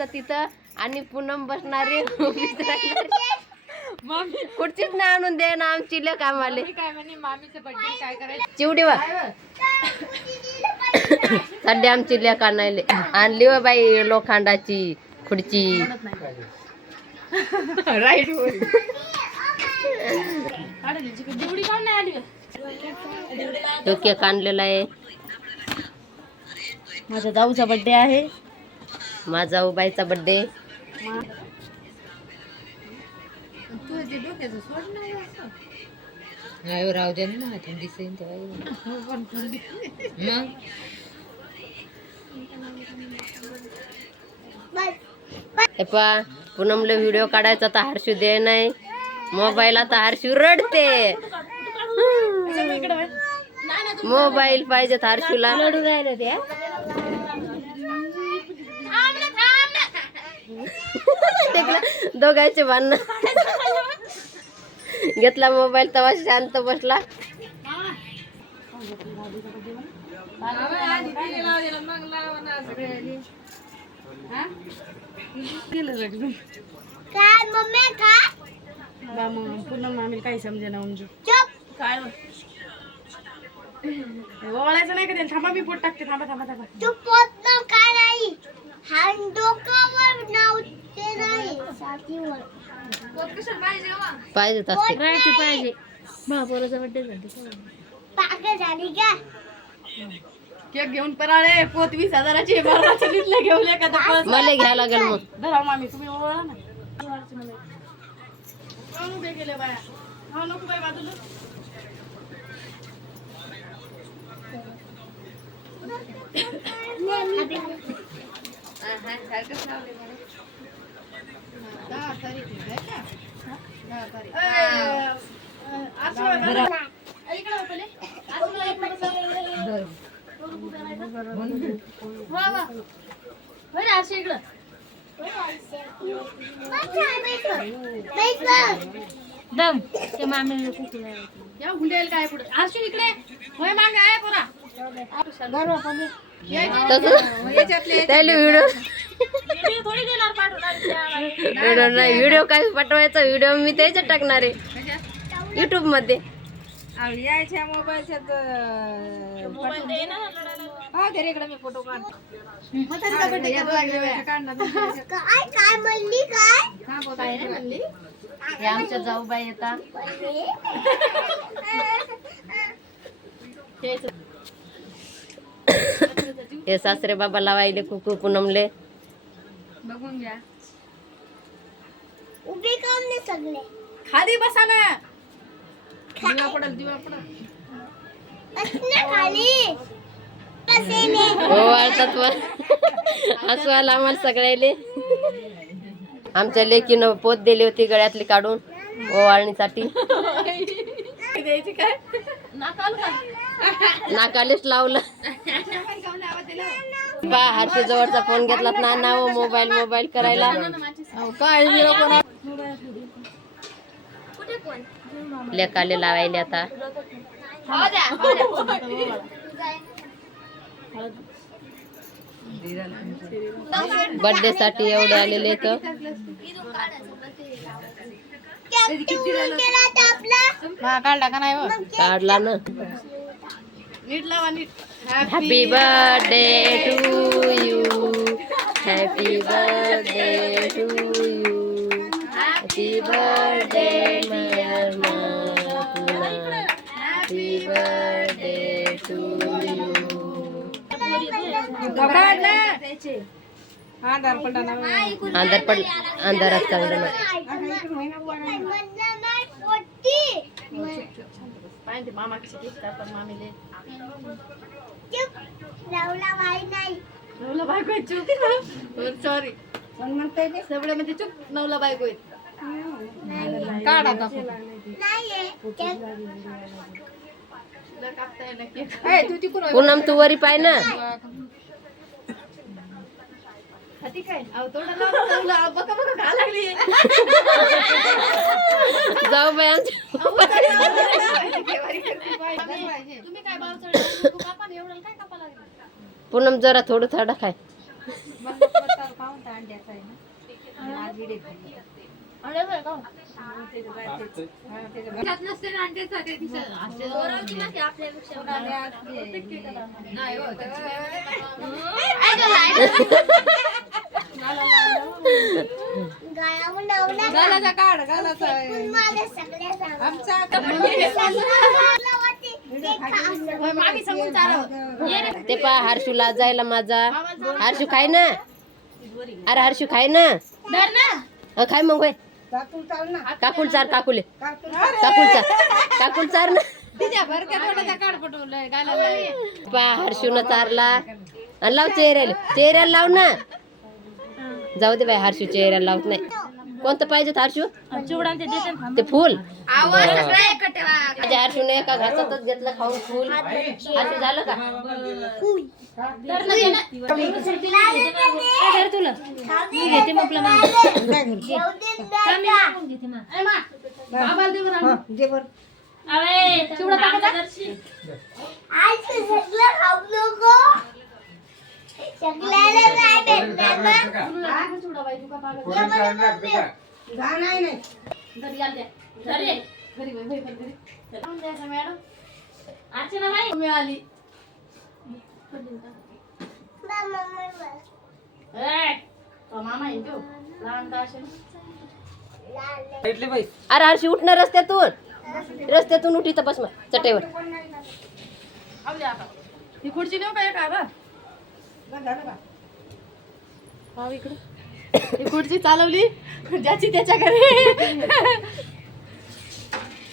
तिथं आणि पूनम बसणारे. कुठचीच नाही आणून दे ना आमची लेख आम्हाला काय म्हणे मामीचं बड्डे काय करायचं? चिवडी वा. सध्या आमची लेख आणायले आणली व बाई लोखंडाची खुर्ची. राईट तो केक आणलेला आहे. माझ्या जाऊचा बड्डे आहे. माझा बाईचा बर्थडे राहू दे ना थंडी सेन मग? हे पा पूनमले व्हिडिओ काढायचा तर हर्षू दे नाही. मोबाईल आता हर्षू रडते. मोबाईल पाहिजे हर्षूला. दोघांचे भांडण. घेतला मोबाईल तेव्हा शांत बसला. काय मम्मी काय पुन्हा मामीला काही समजे ना म्हणजे चुप. काय ओळायचं नाही का त्याला? थांबा मी पोट टाकते. थांबा थांबा थांबा. तू काय नाही हा डोकावर नाव पाहिजे असते. पाहिजे. महापौराचा बड्डे पागल झाली का? केक घेऊन पराळे पोत वीस हजाराची बाराची घेऊन एखादा मला घ्यायला लागेल मग. धरा मामी तुम्ही ओळा ना. उभे केले बाया. हा नको बाई बाजूला. दम. या हुंडेल काय पुढे आरशू इकडे होय मागे आहे पोरा त्याला व्हिडिओ नाही व्हिडिओ काय पाठवायचा? व्हिडिओ मी त्याच्यात टाकणार आहे. युट्यूबमध्ये. यायच्या मोबाईलच्या दे रे इकडे मी फोटो काढ काय काय म्हणली काय? आमच्या जाऊबाई येतात हे सासरे बाबा लावायले कुकू पूनमले. बघून घ्या. उभी काऊन नाही सगळे? खाली बसा ना. दिवा पडल दिवा पडल. बसले खाली. कसेने हो हसू आला आम्हाला सगळ्याले. आमच्या लेकीनं पोत दिली होती गळ्यातली काढून ओवाळणीसाठी. द्यायची काय? नाकाल का नाकालेच लावलं बा हाती जवळचा फोन घेतलात ना ना मोबाईल मोबाईल करायला. काय लेकाले लावायले आता. बर्थडे साठी एवढे आलेले तर काढला का नाही काढला ना. नीट लावा नीट happy birthday to you happy birthday to you happy birthday dear happy birthday to you हा पाहिजे मामा कशी दिसतात मामीले. लावला वाई नाही. नवला बायको आहे, चूप. सॉरी सगळे म्हणजे चूप नवला बायको आहेत. काढ. तू तिकडून पूनम तू वरी पाय ना. अहो, बघा बघा घा लागली जाऊ बाई आमच्या तुम्ही काय भाव चढले? तू कापा ना, एवढं काय कापा लागले? पूनम जरा थोडं थोडं खाय. त्यात नसते ना. आणि त्याचं ते तिचं. असते. नाही हो, का? गालाचा काढ गालाचा. आमचा ते पा हर्षू जायला माझा. हर्षू खाय ना. अरे हर्षू खाय ना. खाय मग होय. काकुल चार काकुले काकुल चार काकुल चार ना. पा हर्षून चारला. आणि लाव चेहऱ्याला. चेहऱ्याला लाव ना. जाऊ दे बाई हर्षू चेहऱ्याला लावत नाही. कोणतं पाहिजे होतं हर्षू? ते फुल. आवाज माझ्या हर्षूने एका घासातच घेतलं खाऊन फुल. हर्षू झालं का? बाबाला दे बरं आणून. तुला घरी. घरी बाई, बाई, बाई, घरी. मॅडम. तो मामा आहे तो लहान का असेल. अरे हर्षू उठणार रस्त्यातून रस्त्यातून उठी तर बस मग चटेवर आऊ दे आता ही खुर्ची नेऊ का एका आता इकडे. खुर्ची चालवली. ज्याची त्याच्या घरी.